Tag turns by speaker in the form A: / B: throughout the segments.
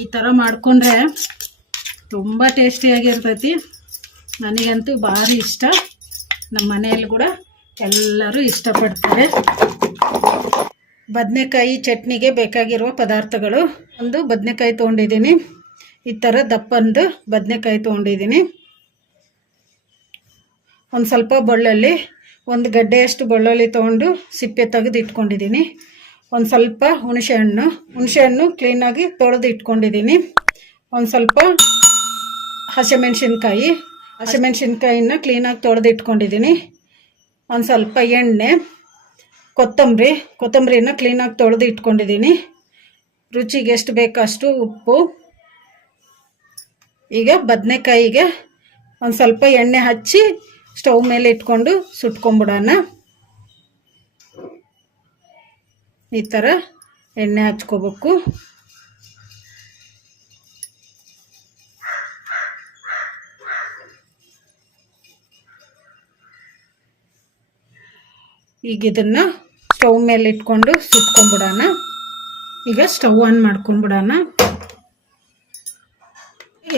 A: ಈ ಥರ ಮಾಡಿಕೊಂಡ್ರೆ ತುಂಬ ಟೇಸ್ಟಿಯಾಗಿರ್ತೈತಿ ನನಗಂತೂ ಭಾರಿ ಇಷ್ಟ. ನಮ್ಮ ಮನೆಯಲ್ಲಿ ಕೂಡ ಎಲ್ಲರೂ ಇಷ್ಟಪಡ್ತಾರೆ. ಬದನೆಕಾಯಿ ಚಟ್ನಿಗೆ ಬೇಕಾಗಿರುವ ಪದಾರ್ಥಗಳು. ಒಂದು ಬದನೆಕಾಯಿ ತೊಗೊಂಡಿದ್ದೀನಿ. ಈ ಥರ ದಪ್ಪಂದು ಬದನೆಕಾಯಿ ತೊಗೊಂಡಿದ್ದೀನಿ. ಒಂದು ಸ್ವಲ್ಪ ಬೊಳ್ಳಲ್ಲಿ ಒಂದು ಗಡ್ಡೆಯಷ್ಟು ಬೆಳ್ಳುಳ್ಳಿ ತೊಗೊಂಡು ಸಿಪ್ಪೆ ತೆಗೆದು ಇಟ್ಕೊಂಡಿದ್ದೀನಿ ಒಂದು ಸ್ವಲ್ಪ ಹುಣಸೆಹಣ್ಣು ಹುಣಸೆಹಣ್ಣು ಕ್ಲೀನಾಗಿ ತೊಳೆದು ಇಟ್ಕೊಂಡಿದ್ದೀನಿ ಒಂದು ಸ್ವಲ್ಪ ಹಸಿಮೆಣ್ಸಿನ್ಕಾಯಿ. ಹಸಿಮೆಣ್ಸಿನ್ಕಾಯಿನ ಕ್ಲೀನಾಗಿ ತೊಳೆದು ಇಟ್ಕೊಂಡಿದ್ದೀನಿ ಒಂದು ಸ್ವಲ್ಪ ಎಣ್ಣೆ, ಕೊತ್ತಂಬರಿ. ಕೊತ್ತಂಬರಿನ ಕ್ಲೀನಾಗಿ ತೊಳೆದು ಇಟ್ಕೊಂಡಿದ್ದೀನಿ ರುಚಿಗೆ ಎಷ್ಟು ಬೇಕೋ ಅಷ್ಟು ಉಪ್ಪು. ಈಗ ಬದನೆಕಾಯಿಗೆ ಒಂದು ಸ್ವಲ್ಪ ಎಣ್ಣೆ ಹಚ್ಚಿ ಸ್ಟವ್ ಮೇಲೆ ಇಟ್ಕೊಂಡು ಸುಟ್ಕೊಂಬಿಡೋಣ. ಈ ಥರ ಎಣ್ಣೆ ಹಚ್ಕೋಬೇಕು. ಈಗ ಇದನ್ನು ಸ್ಟವ್ ಮೇಲೆ ಇಟ್ಕೊಂಡು ಸುಟ್ಕೊಂಬಿಡೋಣ ಈಗ ಸ್ಟವ್ ಆನ್ ಮಾಡ್ಕೊಂಡ್ಬಿಡೋಣ.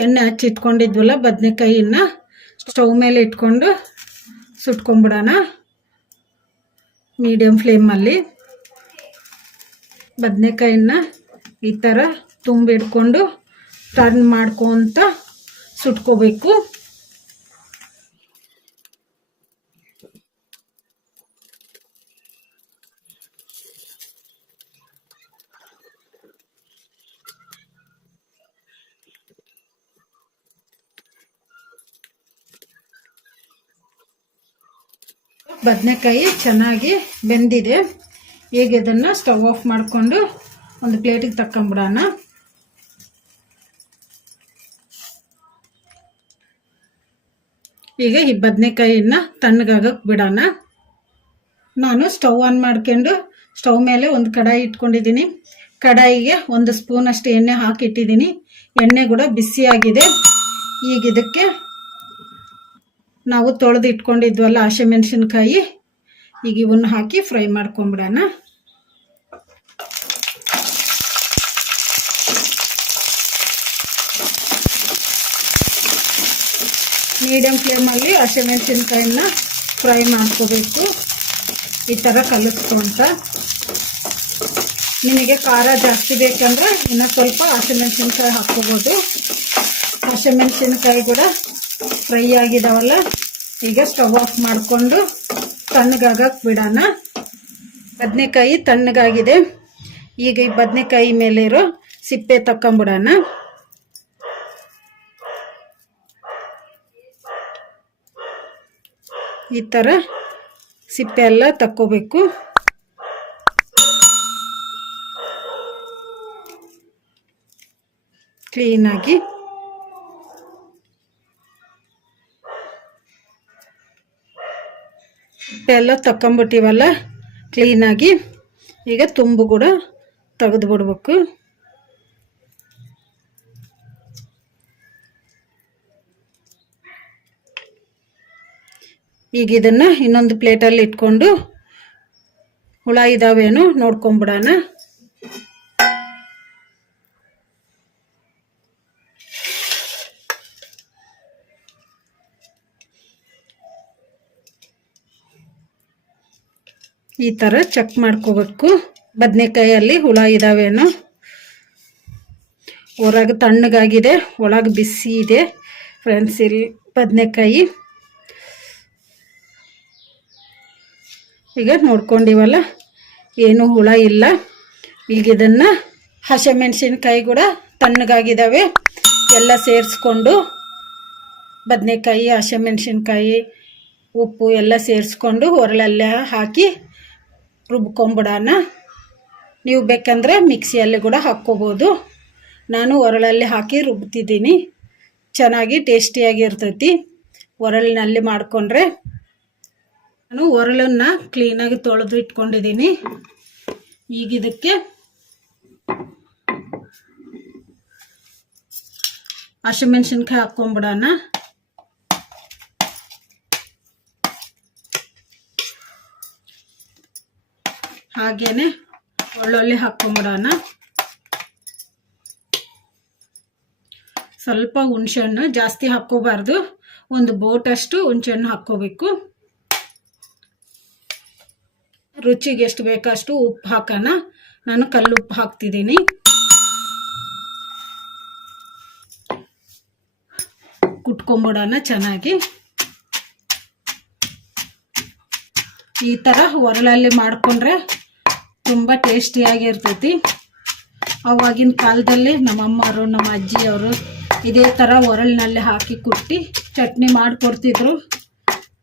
A: ಎಣ್ಣೆ ಹಚ್ಚಿಟ್ಕೊಂಡಿದ್ವಲ್ಲ ಬದನೆಕಾಯಿನ ಸ್ಟವ್ ಮೇಲೆ ಇಟ್ಕೊಂಡು ಸುಟ್ಕೊಂಡ್ಬಿಡೋಣ. ಮೀಡಿಯಮ್ ಫ್ಲೇಮಲ್ಲಿ. ಬದನೆಕಾಯಿನ ಈ ಥರ ತುಂಬಿಡ್ಕೊಂಡು ಟರ್ನ್ ಮಾಡ್ಕೊತ ಸುಟ್ಕೋಬೇಕು. ಬದನೆಕಾಯಿ ಚೆನ್ನಾಗಿ ಬೆಂದಿದೆ. ಈಗ ಅದನ್ನು ಸ್ಟವ್ ಆಫ್ ಮಾಡಿಕೊಂಡು ಒಂದು ಪ್ಲೇಟಿಗೆ ತಕ್ಕೊಂಬಿಡೋಣ. ಈಗ ಈ ಬದನೆಕಾಯಿಯನ್ನು ತಣ್ಣಗಾಗಕ್ಕೆ ಬಿಡೋಣ. ನಾನು ಸ್ಟವ್ ಆನ್ ಮಾಡ್ಕೊಂಡು ಸ್ಟವ್ ಮೇಲೆ ಒಂದು ಕಡಾಯಿ ಇಟ್ಕೊಂಡಿದ್ದೀನಿ. ಕಡಾಯಿಗೆ ಒಂದು ಸ್ಪೂನಷ್ಟು ಎಣ್ಣೆ ಹಾಕಿಟ್ಟಿದ್ದೀನಿ. ಎಣ್ಣೆ ಕೂಡ ಬಿಸಿಯಾಗಿದೆ ಈಗ ಇದಕ್ಕೆ ನಾವು ತೊಳೆದು ಇಟ್ಕೊಂಡಿದ್ವಲ್ಲ ಹಸಿಮೆಣ್ಸಿನ್ಕಾಯಿ, ಈಗ ಇವನ್ನ ಹಾಕಿ ಫ್ರೈ ಮಾಡ್ಕೊಂಬಿಡೋಣ. ಮೀಡಿಯಮ್ ಫ್ಲೇಮಲ್ಲಿ ಹಸಿಮೆಣಸಿನ್ಕಾಯಿನ ಫ್ರೈ ಮಾಡ್ಕೋಬೇಕು. ಈ ಥರ ಕಲಿಸ್ಕೊಂತ ನಿಮಗೆ ಖಾರ ಜಾಸ್ತಿ ಬೇಕಂದ್ರೆ ಇನ್ನು ಸ್ವಲ್ಪ ಹಸಿಮೆಣಸಿನ್ಕಾಯಿ ಹಾಕ್ಕೋಬೋದು. ಹಸಿಮೆಣಸಿನ್ಕಾಯಿ ಕೂಡ ಫ್ರೈ ಆಗಿದಾವಲ್ಲ, ಈಗ ಸ್ಟವ್ ಆಫ್ ಮಾಡಿಕೊಂಡು ತಣ್ಣಗಾಗಕ್ಕೆ ಬಿಡೋಣ. ಬದನೆಕಾಯಿ ತಣ್ಣಗಾಗಿದೆ. ಈಗ ಈ ಬದನೆಕಾಯಿ ಇರೋ ಸಿಪ್ಪೆ ತಕ್ಕೊಂಬಿಡೋಣ. ಈ ಥರ ಸಿಪ್ಪೆ ಎಲ್ಲ ತಕ್ಕೋಬೇಕು. ಕ್ಲೀನಾಗಿ ಎಲ್ಲ ತಕ್ಕೊಂಬಿಟ್ಟಿವಲ್ಲ ಕ್ಲೀನಾಗಿ ಈಗ ತುಂಬು ಕೂಡ ತೆಗೆದು ಬಿಡ್ಬೇಕು ಈಗ ಇದನ್ನು ಇನ್ನೊಂದು ಪ್ಲೇಟಲ್ಲಿ ಇಟ್ಕೊಂಡು ಹುಳ ಇದಾವೇನೋ ನೋಡ್ಕೊಂಬಿಡೋಣ. ಈ ಥರ ಚೆಕ್ ಮಾಡ್ಕೋಬೇಕು. ಬದನೆಕಾಯಲ್ಲಿ ಹುಳ ಇದ್ದಾವೇನೋ ಹೊರಗೆ ತಣ್ಣಗಾಗಿದೆ, ಒಳಗೆ ಬಿಸಿ ಇದೆ. ಫ್ರೆಂಡ್ಸ್ ಇಲ್ಲಿ ಬದನೆಕಾಯಿ ಈಗ ನೋಡ್ಕೊಂಡಿವಲ್ಲ, ಏನು ಹುಳ ಇಲ್ಲ. ಈಗ ಇದನ್ನು ಹಸಿಮೆಣಸಿನ್ಕಾಯಿ ಕೂಡ ತಣ್ಣಗಾಗಿದ್ದಾವೆ ಎಲ್ಲ ಸೇರಿಸ್ಕೊಂಡು ಬದನೆಕಾಯಿ, ಹಸಿಮೆಣಸಿನ್ಕಾಯಿ, ಉಪ್ಪು ಎಲ್ಲ ಸೇರಿಸ್ಕೊಂಡು ಒರಳಲ್ಲೇ ಹಾಕಿ ರುಬ್ಕೊಂಬಿಡೋಣ ನೀವು ಬೇಕಂದರೆ ಮಿಕ್ಸಿಯಲ್ಲಿ ಕೂಡ ಹಾಕ್ಕೋಬೋದು. ನಾನು ಒರಳಲ್ಲಿ ಹಾಕಿ ರುಬ್ತಿದ್ದೀನಿ. ಚೆನ್ನಾಗಿ ಟೇಸ್ಟಿಯಾಗಿರ್ತೈತಿ. ಒರಳಿನಲ್ಲಿ ಮಾಡಿಕೊಂಡ್ರೆ ನಾನು ಒರಳನ್ನು ಕ್ಲೀನಾಗಿ ತೊಳೆದು ಇಟ್ಕೊಂಡಿದ್ದೀನಿ. ಈಗ ಇದಕ್ಕೆ ಹಸಿಮೆಣ್ಸಿನ್ಕಾಯಿ ಹಾಕ್ಕೊಂಬಿಡೋಣ. ಹಾಗೇನೆ ಒಳ್ಳೊಳ್ಳೆ ಹಾಕ್ಕೊಂಬಿಡೋಣ. ಸ್ವಲ್ಪ ಹುಣ್ಸೆಹಣ್ಣು ಜಾಸ್ತಿ ಹಾಕ್ಕೋಬಾರ್ದು. ಒಂದು ಬೋಟಷ್ಟು ಹುಣ್ಸೆಹಣ್ಣು ಹಾಕ್ಕೋಬೇಕು. ರುಚಿಗೆ ಎಷ್ಟು ಬೇಕಷ್ಟು ಉಪ್ಪು ಹಾಕೋಣ. ನಾನು ಕಲ್ಲು ಉಪ್ಪು ಹಾಕ್ತಿದ್ದೀನಿ. ಕುಟ್ಕೊಂಬಿಡೋಣ ಚೆನ್ನಾಗಿ. ಈ ಥರ ಒರಳಲ್ಲಿ ಮಾಡಿಕೊಂಡ್ರೆ ತುಂಬ ಟೇಸ್ಟಿಯಾಗಿರ್ತೈತಿ. ಅವಾಗಿನ ಕಾಲದಲ್ಲಿ ನಮ್ಮಮ್ಮವರು ನಮ್ಮ ಅಜ್ಜಿಯವರು ಇದೇ ಥರ ಒರಳಿನಲ್ಲಿ ಹಾಕಿ ಕುಟ್ಟಿ ಚಟ್ನಿ ಮಾಡಿಕೊಡ್ತಿದ್ರು.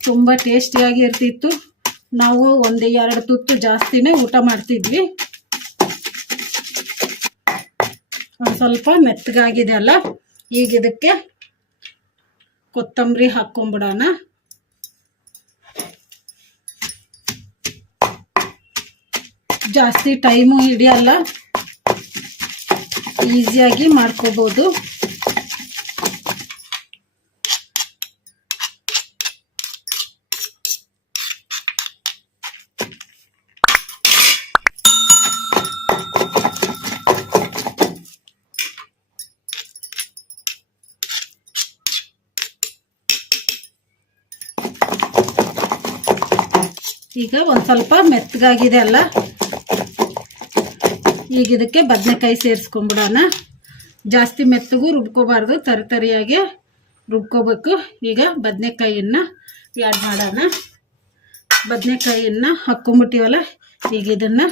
A: ತುಂಬ ಟೇಸ್ಟಿಯಾಗಿ ಇರ್ತಿತ್ತು ನಾವು ಒಂದು ಎರಡು ತುತ್ತು ಜಾಸ್ತಿನೇ ಊಟ ಮಾಡ್ತಿದ್ವಿ. ಒಂದು ಸ್ವಲ್ಪ ಮೆತ್ತಗಾಗಿದೆ ಅಲ್ಲ? ಈಗ ಇದಕ್ಕೆ ಕೊತ್ತಂಬರಿ ಹಾಕ್ಕೊಂಬಿಡೋಣ. ಜಾಸ್ತಿ ಟೈಮು ಹಿಡಿಯಲ್ಲ. ಈಸಿಯಾಗಿ ಮಾಡ್ಕೋಬೋದು. ಈಗ ಒಂದು ಸ್ವಲ್ಪ ಮೆತ್ತಗಾಗಿದೆ ಅಲ್ಲ? ಈಗ ಇದಕ್ಕೆ ಬದನೆಕಾಯಿ ಸೇರಿಸ್ಕೊಂಬಿಡೋಣ. ಜಾಸ್ತಿ ಮೆತ್ತಗೂ ರುಬ್ಕೋಬಾರ್ದು ತರಿತರಿಯಾಗಿ ರುಬ್ಕೋಬೇಕು. ಈಗ ಬದನೆಕಾಯಿಯನ್ನು ಆ್ಯಡ್ ಮಾಡೋಣ. ಬದನೆಕಾಯಿಯನ್ನು ಹಾಕ್ಕೊಂಬಿಟ್ಟಿವಲ್ಲ, ಈಗ ಇದನ್ನು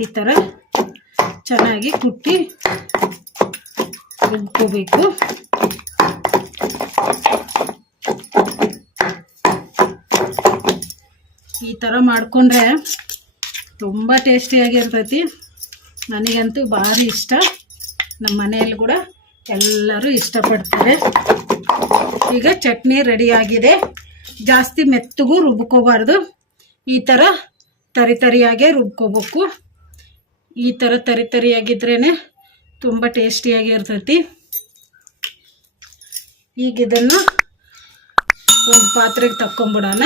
A: ಈ ಥರ ಚೆನ್ನಾಗಿ ಕುಟ್ಟಿ ರುಬ್ಕೋಬೇಕು. ಈ ಥರ ಮಾಡಿಕೊಂಡ್ರೆ ತುಂಬ ಟೇಸ್ಟಿಯಾಗಿರ್ತೈತಿ ನನಗಂತೂ ಭಾರಿ ಇಷ್ಟ. ನಮ್ಮ ಮನೆಯಲ್ಲಿ ಕೂಡ ಎಲ್ಲರೂ ಇಷ್ಟಪಡ್ತಾರೆ. ಈಗ ಚಟ್ನಿ ರೆಡಿಯಾಗಿದೆ ಜಾಸ್ತಿ ಮೆತ್ತಗೂ ರುಬ್ಕೋಬಾರ್ದು. ಈ ಥರ ತರಿ ತರಿಯಾಗೆ ರುಬ್ಕೋಬೇಕು. ಈ ಥರ ತರಿ ತರಿಯಾಗಿದ್ರೇ ತುಂಬ ಟೇಸ್ಟಿಯಾಗಿರ್ತೈತಿ ಈಗ ಇದನ್ನು ಒಂದು ಪಾತ್ರೆಗೆ ತಕ್ಕೊಂಬಿಡೋಣ.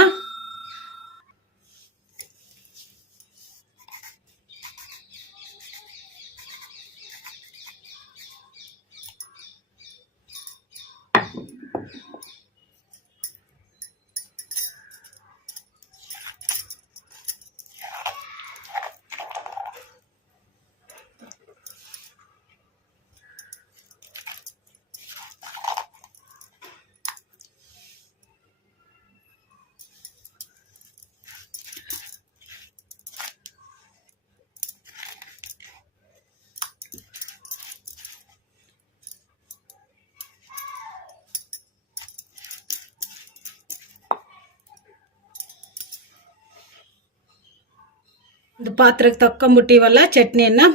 A: ಇದು ಪಾತ್ರೆಗೆ ತಕ್ಕೊಂಬಿಟ್ಟಿವಲ್ಲ, ಚಟ್ನಿಯನ್ನು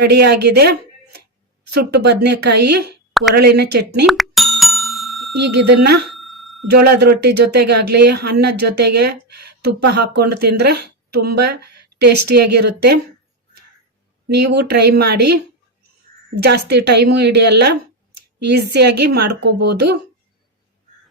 A: ರೆಡಿಯಾಗಿದೆ. ಸುಟ್ಟು ಬದನೆಕಾಯಿ, ಒರಳಿನ ಚಟ್ನಿ. ಈಗ ಇದನ್ನು ಜೋಳದ ರೊಟ್ಟಿ ಜೊತೆಗಾಗಲಿ, ಅನ್ನದ ಜೊತೆಗೆ ತುಪ್ಪ ಹಾಕ್ಕೊಂಡು ತಿಂದರೆ ತುಂಬ ಟೇಸ್ಟಿಯಾಗಿರುತ್ತೆ. ನೀವು ಟ್ರೈ ಮಾಡಿ. ಜಾಸ್ತಿ ಟೈಮು ಹಿಡಿಯಲ್ಲ, ಈಸಿಯಾಗಿ ಮಾಡ್ಕೋಬೋದು.